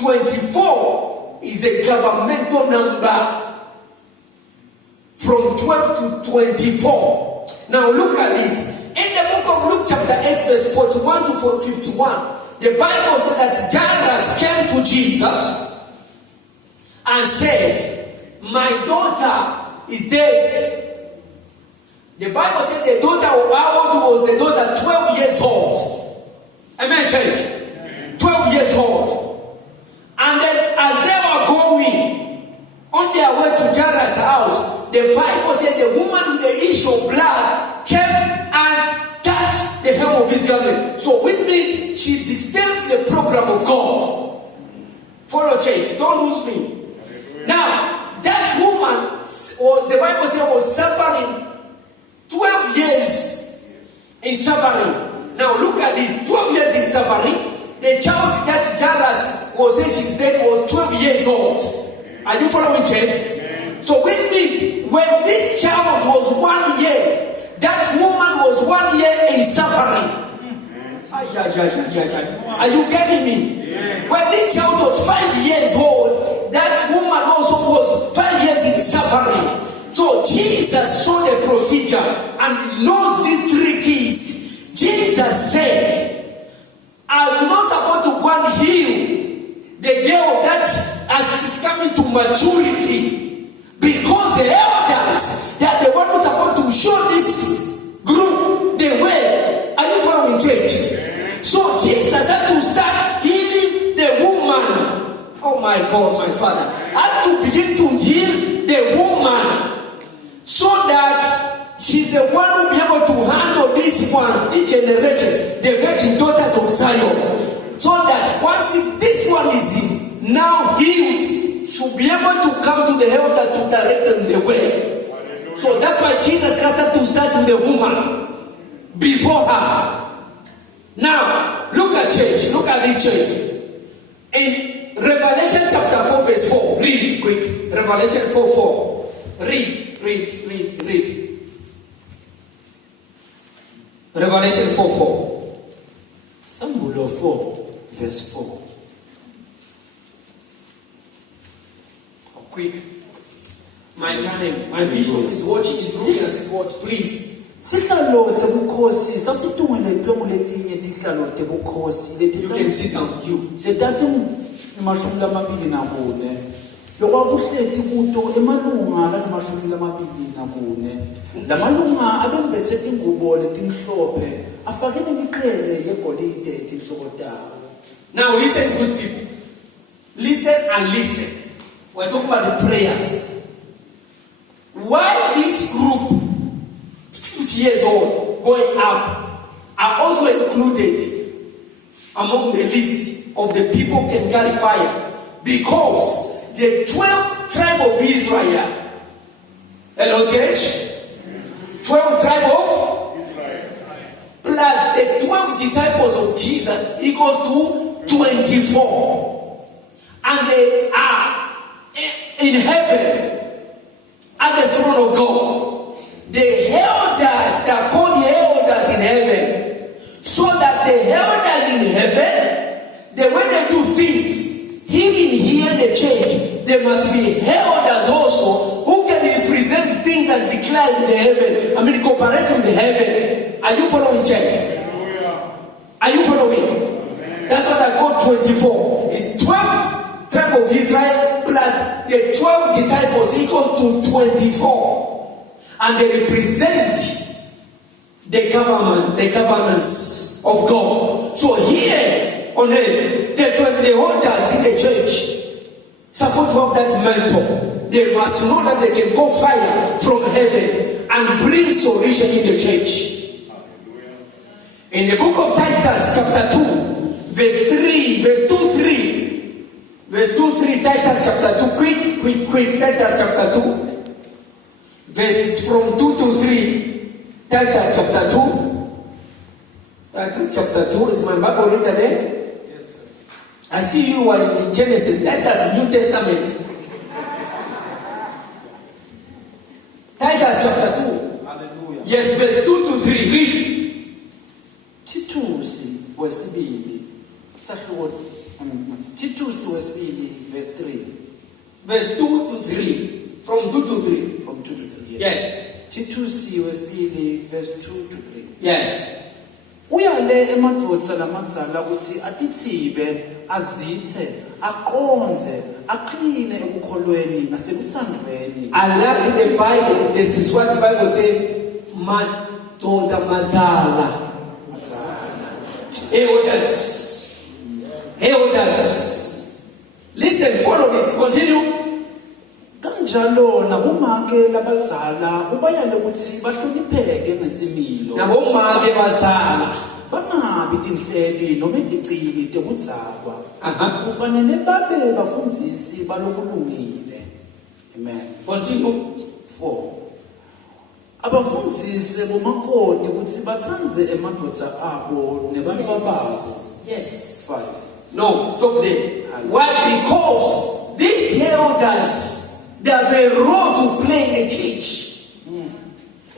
24 is a governmental number. From 12 to 24. Now look at this. In the book of Luke chapter 8 verse 41 to 51, the Bible says that Jairus came to Jesus and said, my daughter is dead. The Bible said the daughter, how old was the daughter? 12 years old. Amen, church? 12 years old. And then as they were going on their way to Jairus' house, the Bible said the woman with the issue of blood came and touched the hem of his garment. So which means she disturbed the program of God. Follow, church. Don't lose me. Now, that woman, the Bible said, was suffering 12 years in suffering. Now look at this. 12 years in suffering. The child that Jairus was saying she's dead was 12 years old. Are you following, church? So which means when this child was 1 year, that woman was 1 year in suffering. Are you getting me? When this child was 5 years old, that woman also was 5 years in suffering. So Jesus saw the procedure and knows these three keys. Jesus said, I'm not supposed to go and heal the girl that as is coming to maturity. Because the elders, they are the ones who are supposed to show this group the way. Are you following, church? So Jesus had to start healing the woman. Oh my God, my Father. Has to begin to heal the woman so that she's the one who will be able to handle this one, this generation, the virgin daughters of Zion. So that once if this one is now healed, she'll be able to come to the elder to direct them the way. So that's why Jesus Christ had to start with the woman before her. Now, look at church. Look at this church. In Revelation chapter 4 verse 4. Read quick. Revelation 4:4. Read. Revelation 4:4. Psalm 4 verse 4. Quick. My time. My bishop is watching. His rulers is watch. Please. Sihlalo sebukhosi sasitungele tongo letinye tihlalo tebukhosi You can sit down. You. Letathu imashumi lamabili nakune. Lokwakuhleti kuto emalunga lakamashumi lamabili nakune. Lamalunga abembethe ingubo letimhlophe afake nemiqhele yegolide etinhloko tawo. Now listen, good people. Listen and listen. We're talking about the prayers. Why this group, 50 years old, going up, are also included among the list of the people who can carry fire. Because the 12 tribe of Israel, hello church, 12 tribe of plus the 12 disciples of Jesus equals to 24. And they are in heaven at the throne of God. The elders, they are called the elders in heaven. So that the elders in heaven, the way they do things, even here in the church, there must be elders also who can represent things and declare in the heaven. I mean, cooperate with the heaven. Are you following, church? Are you following? That's what I call 24. It's 12 tribe of Israel plus the 12 disciples equal to 24. And they represent the government, the governance of God. So here on earth, the elders in the church supposed to have that mentor. They must know that they can go fire from heaven and bring solution in the church. In the book of Titus chapter 2, verse 3, verse 2-3, verse 2-3, Titus chapter 2, quick, Titus chapter 2. Verse from 2 to 3, Titus chapter 2. Titus chapter 2, is my Bible reader there? Yes, sir. I see you are in Genesis, Titus New Testament. Titus chapter 2. Hallelujah. Yes, verse 2 to 3, read. Titusi wesibili sahluko Titus wesibili verse 3. Verse 2 to 3. From 2 to 3. From 2 to 3. Yes. Titus wesibili verse 2 to 3. Yes. Uyale emadvodza lamadzala ukuthi atitsibe, azithe, aqondze, aqine ekukholweni nasekuthandweni. I love the Bible. This is what the Bible says. Madoda mazala. Elders. Elders. Listen, follow this. Continue. Kanjalo nabomake labadzala ubayale ukuthi bahlonipheke ngesimilo. Nabomake bazala. Bangabi tinhleli noma iticili tekudzakwa. Kufanele babe bafundzisi balokulungile. Amen. Continue. 4. Abafundzise bomakoti ukuthi batsandze emadvodza abo nebantfababo. Yes. 5. No, stop there. Why? Because these elders, they have a role to play in the church.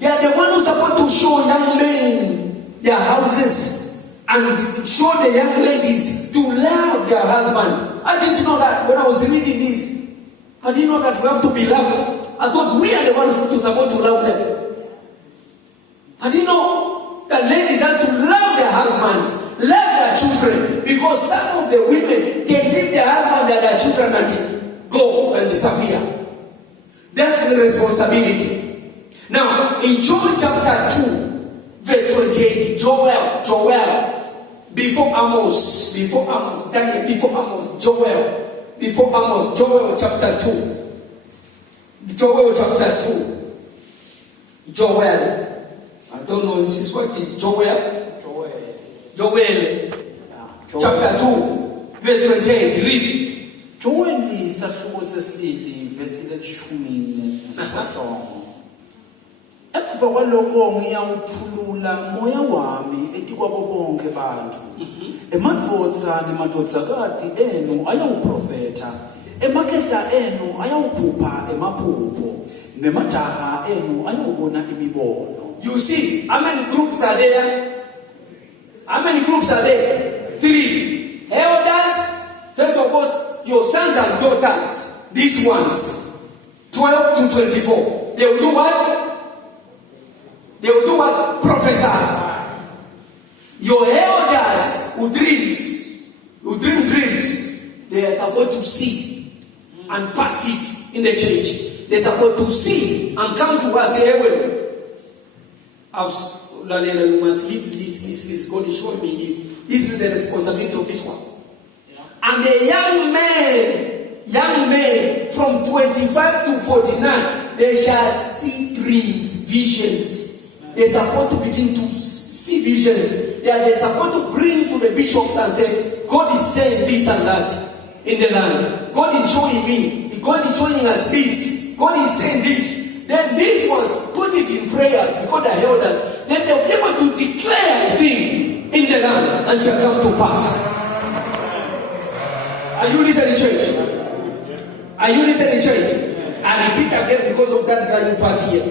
They are the ones who are supposed to show young men their houses and show the young ladies to love their husband. I didn't know that when I was reading this. I didn't know that we have to be loved. I thought we are the ones who are supposed to love them. I didn't know that ladies have to love their husband, love their children, because some of the women can leave their husband and their children and go and disappear. That's the responsibility. Now, in Joel chapter 2, verse 28, Joel, before Amos, Daniel, before Amos, Joel chapter 2. Joel. I don't know, this is what is Joel. Chapter 2, verse 28. Read. Joel isahluko sesibili verse leshumi nesiphohlongo. Emva kwalokho ngiyawuthulula moya wami etikwabo bonke bantfu. Emadvodza nemadvodzakati enu ayawuprofetha. Emakhehla enu ayawuphupha emaphupho. Nemajaha enu ayawubona imibono. You see, how many groups are there? How many groups are there? 3. Elders, first of all, your sons and daughters, these ones, 12 to 24. They will do what? They will do what? Prophesy. Your elders who dream dreams, they are supposed to see and pass it in the church. They are supposed to see and come to us here. Well, you must leave this. God is showing me this. This is the responsibility of this one. And the young men from 25 to 49, they shall see dreams, visions. They're supposed to begin to see visions. They're supposed to bring to the bishops and say, God is saying this and that in the land. God is showing me. God is showing us this. God is saying this. Then these ones put it in prayer because they held us. Then they'll be able to declare a thing in the land and shall come to pass. Are you listening, church? Are you listening, church? I repeat again because of that guy who passed here.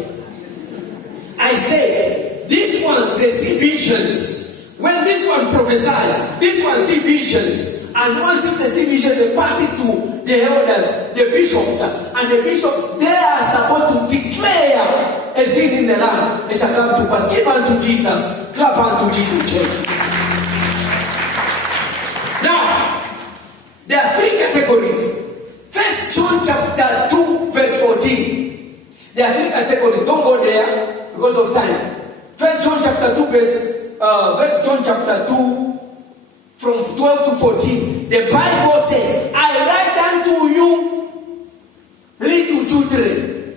I said, these ones, they see visions. When this one prophesies, this one see visions. And once if they see vision, they pass it to the elders, the bishops. And the bishops, they are supposed to declare a thing in the land. It shall come to pass. Give unto Jesus. Clap unto Jesus, church. Now, there are 3 categories. First John chapter 2, verse 14. There are 3 categories. Don't go there because of time. First John chapter 2, verse John chapter 2, from 12 to 14. The Bible says, I write unto you, little children,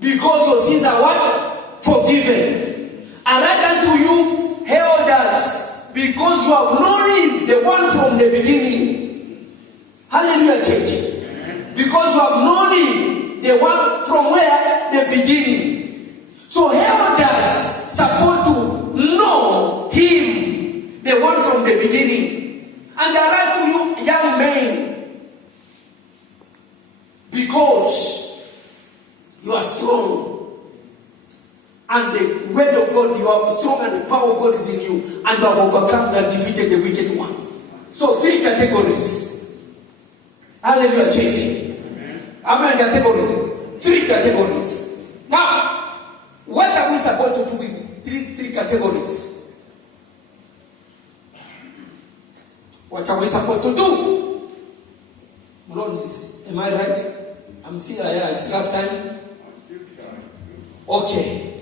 because your sins are what? Forgiven. I write unto you, elders, because you have known him, the one from the beginning. Hallelujah, church. Because you have known him, the one from where? The beginning. So elders supposed to know him, the one from the beginning. And I write to you, young men, because you are strong. And the word of God, you are strong and the power of God is in you. And you have overcome and defeated the wicked ones. So 3 categories. Hallelujah, church. How many categories? 3 categories. Now, what are we supposed to do with these 3 categories? What are we supposed to do? Lord, am I right? I still have time. Okay.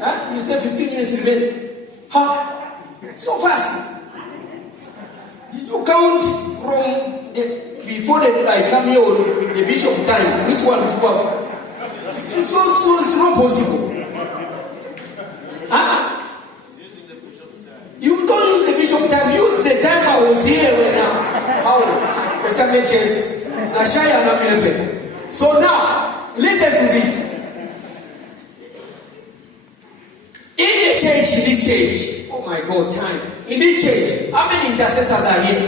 Huh? You say 15 minutes remain. Huh? So fast. Did you count from before I come here or the bishop time? Which one do you have? It's not possible. Huh? You don't use the bishop time. Use the time I was here right now. How? So now, listen to this. In the church, in this church, oh my God, time. In this church, how many intercessors are here?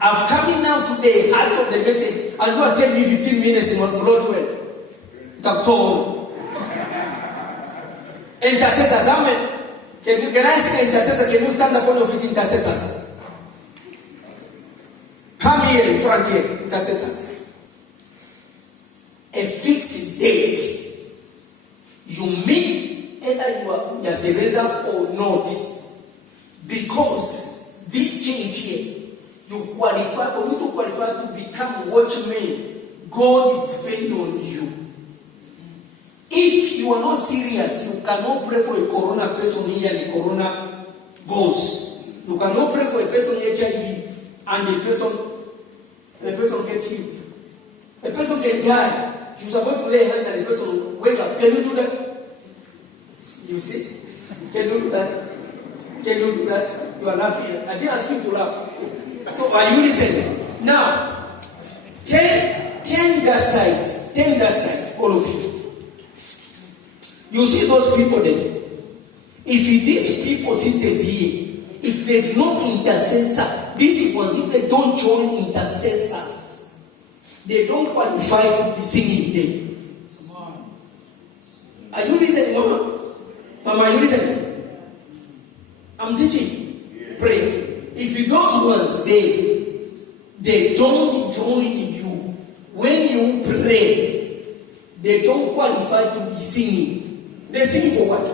I'm coming now to the heart of the message, and you are telling me 15 minutes in one blood well. Doctor. Intercessors, how many? Can I say intercessor? Can you stand up on your feet, intercessors? Come here in front here, intercessors. A fixed date. You meet either you are Yasereza or not. Because this change here, you qualify, for you to qualify to become watchman, God is depending on you. If you are not serious, you cannot pray for a corona person here and the corona goes. You cannot pray for a person HIV and the person gets healed. A person can die. You're supposed to lay hand and the person will wake up. Can you do that? You see? Can you do that? Can you do that? You are laughing. I didn't ask you to laugh. So are you listening? Now, turn that side, all of you. You see those people there? If these people seated here, if there's no intercessor, these ones, if they don't join intercessors, they don't qualify to be singing there. Are you listening, Mama? Mama, are you listening? I'm teaching. Pray. If those ones, they don't join you, when you pray, they don't qualify to be singing. They sing for what?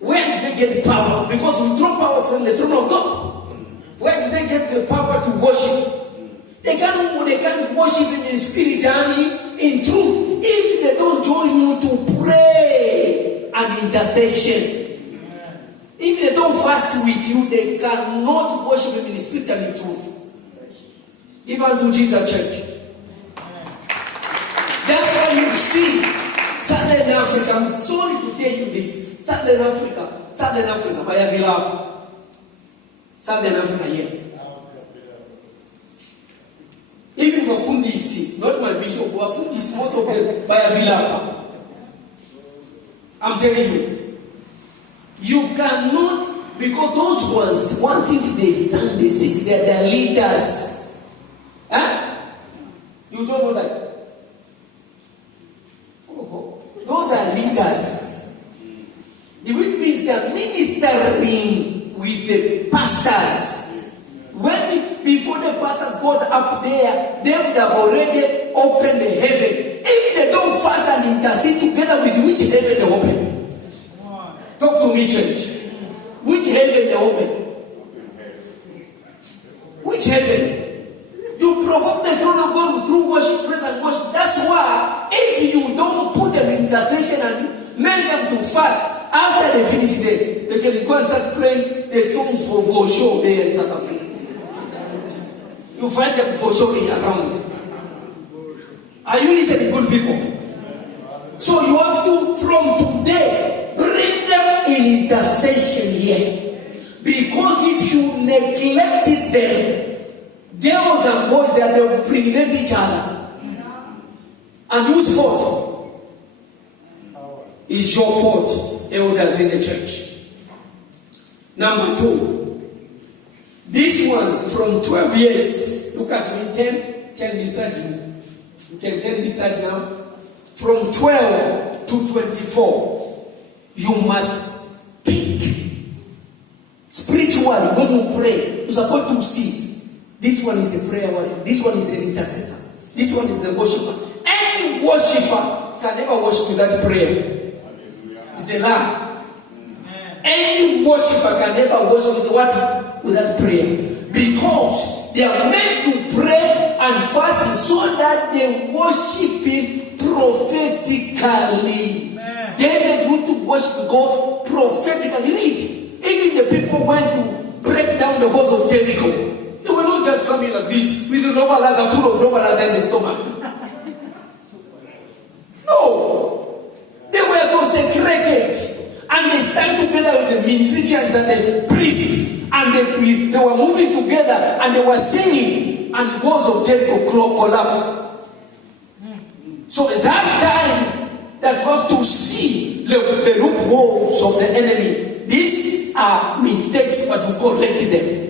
Where do they get the power? Because we draw power from the throne of God. Where do they get the power to worship? They can't worship in spirit and in truth if they don't join you to pray and intercession. If they don't fast with you, they cannot worship him in spirit and in truth. Even to Jesus Church. That's why you see Southern Africa, I'm sorry to tell you this. Southern Africa, by a villa. Southern Africa here. Even Wafundisi, not my bishop, Wafundisi, most of them by a villa. I'm telling you. You cannot, because those ones, once if they stand, they sit, they're leaders. Huh? You don't know that. Those are leaders. Which means they're ministering with the pastors. When before the pastors got up there, they would have already opened the heaven. If they don't fast and intercede together with which heaven they open? Talk to me, church. Which heaven they open? Which heaven? You provoke the throne of God through worship, praise and worship. That's why if you don't put them in intercession and make them to fast, after they finish there, they can go and start playing the songs for Vosho there in South Africa. You find them Voshoing around. Are you listening, good people? So you have to, from today, bring them in intercession here. Because if you neglected them, girls and boys, they will pregnate each other. And whose fault? It's your fault, elders in the church. Number 2, these ones from 12 years, look at me, 10 beside you. You can 10 beside now. From 12 to 24, you must pick. Spiritually, when you pray, you're supposed to see. This one is a prayer warrior. This one is an intercessor. This one is a worshiper. Any worshiper can never worship without prayer. It's a lie. Any worshiper can never worship with what? Without prayer. Because they are meant to pray and fast so that they worship Him prophetically. David went to worship God prophetically. Read. Even the people went to break down the walls of Jericho. They were not just coming like this with the robbers and full of robbers in the stomach. No. They were consecrated. And they stand together with the musicians and the priests. And they were moving together and they were singing. And the walls of Jericho collapsed. So it's that time that you have to see the loopholes of the enemy. These are mistakes, but you correct them.